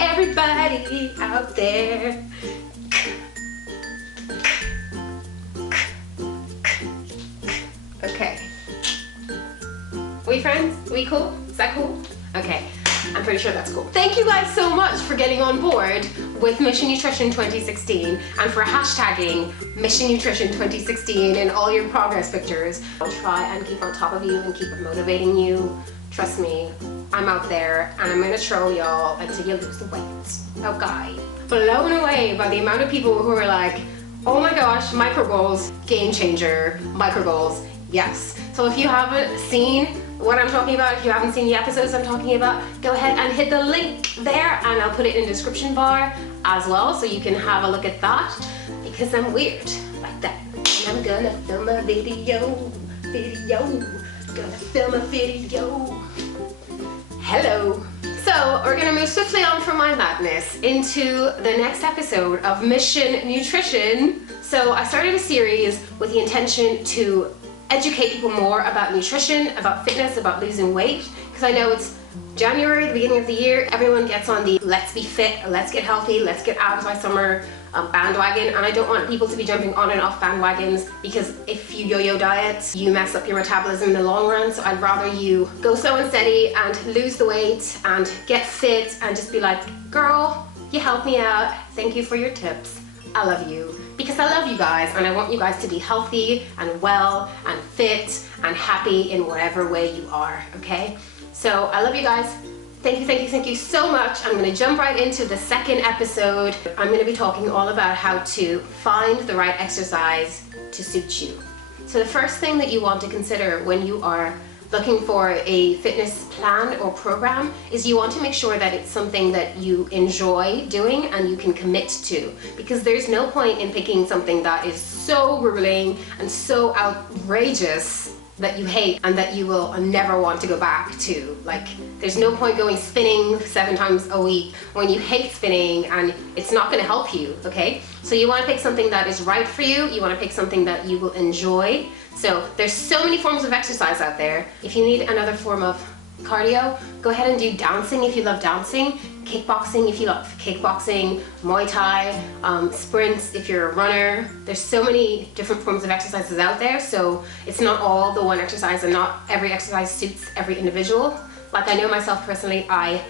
Everybody out there. Okay. We friends? We cool? Is that cool? Okay. I'm pretty sure that's cool. Thank you guys so much for getting on board with Mission Nutrition 2016 and for hashtagging Mission Nutrition 2016 in all your progress pictures. I'll try and keep on top of you and keep motivating you. Trust me, I'm out there and I'm gonna troll y'all until you lose the weight. Okay. Blown away by the amount of people who are like, oh my gosh, micro goals, game changer, micro goals, yes. So if you haven't seen what I'm talking about, if you haven't seen the episodes I'm talking about, go ahead and hit the link there and I'll put it in the description bar as well so you can have a look at that, because I'm weird like that. And I'm gonna film a video. Gonna film a video. Hello. So we're gonna move swiftly on from my madness into the next episode of Mission Nutrition. So I started a series with the intention to educate people more about nutrition, about fitness, about losing weight, because I know it's January, the beginning of the year, everyone gets on the let's be fit, let's get healthy, let's get abs by summer bandwagon, and I don't want people to be jumping on and off bandwagons, because if you yo-yo diet, you mess up your metabolism in the long run. So I'd rather you go slow and steady and lose the weight and get fit and just be like, girl, you helped me out, thank you for your tips, I love you. Because I love you guys and I want you guys to be healthy and well and fit and happy in whatever way you are, okay? So I love you guys. Thank you so much. I'm gonna jump right into the second episode. I'm gonna be talking all about how to find the right exercise to suit you. So the first thing that you want to consider when you are looking for a fitness plan or program is you want to make sure that it's something that you enjoy doing and you can commit to, because there's no point in picking something that is so grueling and so outrageous that you hate and that you will never want to go back to. Like, there's no point going spinning 7 times a week when you hate spinning and it's not going to help you, okay? So you want to pick something that is right for you. You want to pick something that you will enjoy. So there's so many forms of exercise out there. If you need another form of cardio, go ahead and do dancing if you love dancing, kickboxing if you love kickboxing, Muay Thai, sprints if you're a runner. There's so many different forms of exercises out there, so it's not all the one exercise and not every exercise suits every individual. Like, I know myself personally, I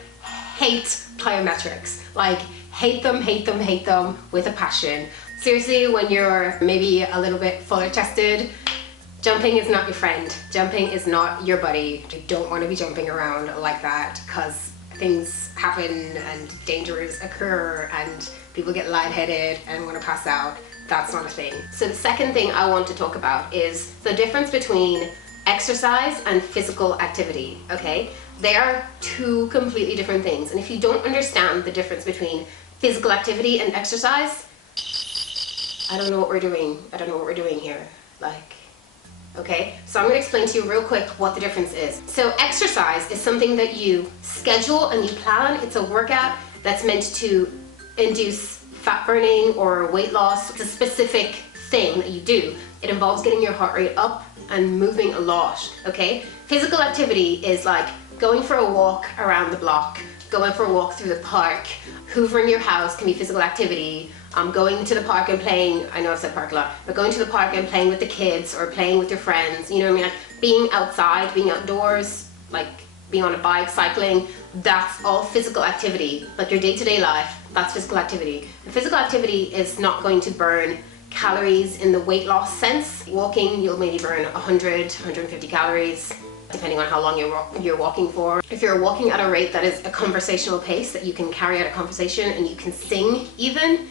hate plyometrics. Like, hate them with a passion. Seriously, when you're maybe a little bit fuller chested, jumping is not your friend. Jumping is not your buddy. You don't want to be jumping around like that, because things happen and dangers occur and people get lightheaded and want to pass out. That's not a thing. So the second thing I want to talk about is the difference between exercise and physical activity, okay? They are two completely different things. And if you don't understand the difference between physical activity and exercise, I don't know what we're doing. I don't know what we're doing here. Like, okay, so I'm going to explain to you real quick what the difference is. So exercise is something that you schedule and you plan. It's a workout that's meant to induce fat burning or weight loss. It's a specific thing that you do. It involves getting your heart rate up and moving a lot, okay? Physical activity is like going for a walk around the block, going for a walk through the park, hoovering your house can be physical activity. Going to the park and playing, I know I've said park a lot, but going to the park and playing with the kids or playing with your friends, you know what I mean? Like being outside, being outdoors, like being on a bike, cycling, that's all physical activity. Like your day-to-day life, that's physical activity. And physical activity is not going to burn calories in the weight loss sense. Walking, you'll maybe burn 100, 150 calories, depending on how long you're walking for. If you're walking at a rate that is a conversational pace, that you can carry out a conversation and you can sing even,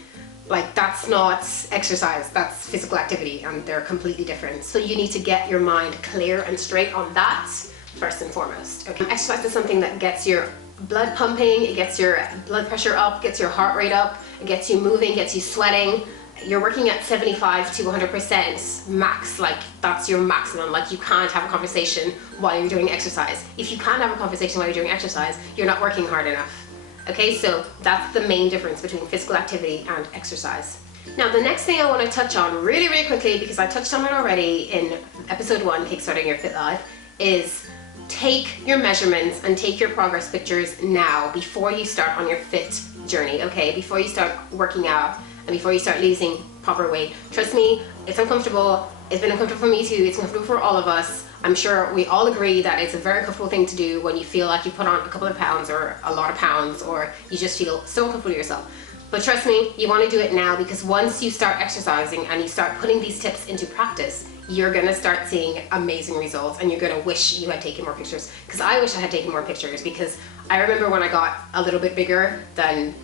like, that's not exercise, that's physical activity, and they're completely different. So you need to get your mind clear and straight on that first and foremost. Okay. Exercise is something that gets your blood pumping, it gets your blood pressure up, gets your heart rate up, it gets you moving, gets you sweating, you're working at 75 to 100% max, like that's your maximum. Like you can't have a conversation while you're doing exercise. If you can't have a conversation while you're doing exercise, you're not working hard enough. Okay, so that's the main difference between physical activity and exercise. Now the next thing I want to touch on really quickly, because I touched on it already in episode 1, Kickstarting Your Fit Life, is take your measurements and take your progress pictures now before you start on your fit journey, okay? Before you start working out and before you start losing proper weight. Trust me, it's uncomfortable. It's been uncomfortable for me too. It's uncomfortable for all of us. I'm sure we all agree that it's a very comfortable thing to do when you feel like you put on a couple of pounds or a lot of pounds, or you just feel so uncomfortable with yourself. But trust me, you want to do it now, because once you start exercising and you start putting these tips into practice, you're gonna start seeing amazing results, and you're gonna wish you had taken more pictures. Because I wish I had taken more pictures, because I remember when I got a little bit bigger than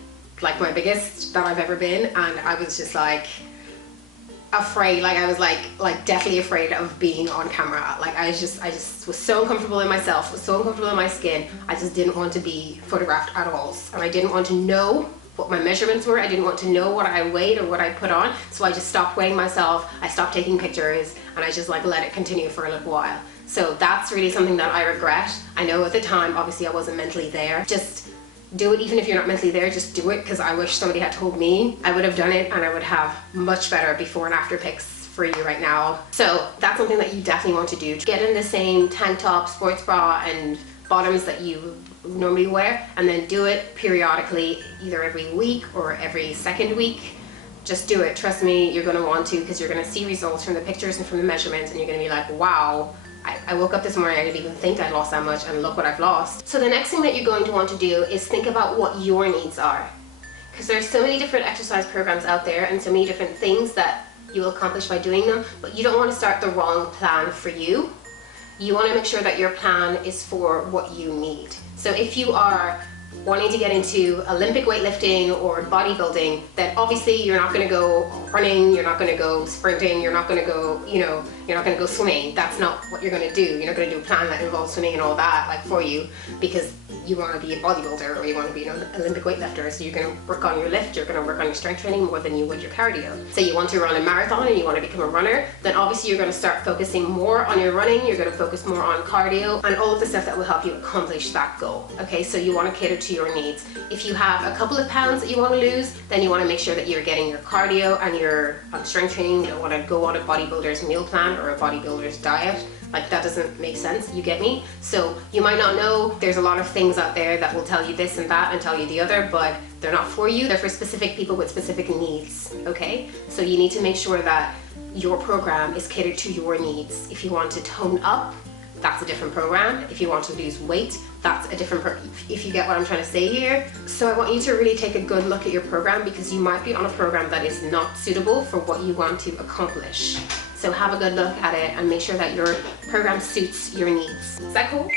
like my biggest that I've ever been, and I was just like afraid, like I was like deathly afraid of being on camera. Like I just was so uncomfortable in myself, was so uncomfortable in my skin. I just didn't want to be photographed at all, and I didn't want to know what my measurements were. I didn't want to know what I weighed or what I put on, so I just stopped weighing myself. I stopped taking pictures, and I just like let it continue for a little while. So that's really something that I regret. I know at the time, obviously I wasn't mentally there. Just do it. Even if you're not mentally there, just do it, because I wish somebody had told me. I would have done it, and I would have much better before and after pics for you right now. So that's something that you definitely want to do. Get in the same tank top, sports bra, and bottoms that you normally wear, and then do it periodically, either every week or every second week. Just do it. Trust me, you're going to want to, because you're going to see results from the pictures and from the measurements, and you're going to be like, wow, I woke up this morning, I didn't even think I lost that much, and look what I've lost. So the next thing that you're going to want to do is think about what your needs are, because there's so many different exercise programs out there and so many different things that you will accomplish by doing them, but you don't want to start the wrong plan for you. You want to make sure that your plan is for what you need. So if you are wanting to get into Olympic weightlifting or bodybuilding, then obviously you're not going to go running, you're not going to go sprinting, you're not going to go, you're not going to go swimming. That's not what you're going to do. You're not going to do a plan that involves swimming and all that, like for you, because you want to be a bodybuilder or you want to be an Olympic weightlifter. So you're going to work on your lift, you're going to work on your strength training more than you would your cardio. So you want to run a marathon and you want to become a runner, then obviously you're going to start focusing more on your running, you're going to focus more on cardio and all of the stuff that will help you accomplish that goal. Okay, so you want to cater to your needs. If you have a couple of pounds that you want to lose, then you want to make sure that you're getting your cardio and your strength training. You don't want to go on a bodybuilder's meal plan or a bodybuilder's diet. Like, that doesn't make sense, you get me? So you might not know, there's a lot of things out there that will tell you this and that and tell you the other, but they're not for you. They're for specific people with specific needs, okay? So you need to make sure that your program is catered to your needs. If you want to tone up, that's a different program. If you want to lose weight, that's a different program, if you get what I'm trying to say here. So I want you to really take a good look at your program, because you might be on a program that is not suitable for what you want to accomplish. So have a good look at it and make sure that your program suits your needs. Is that cool?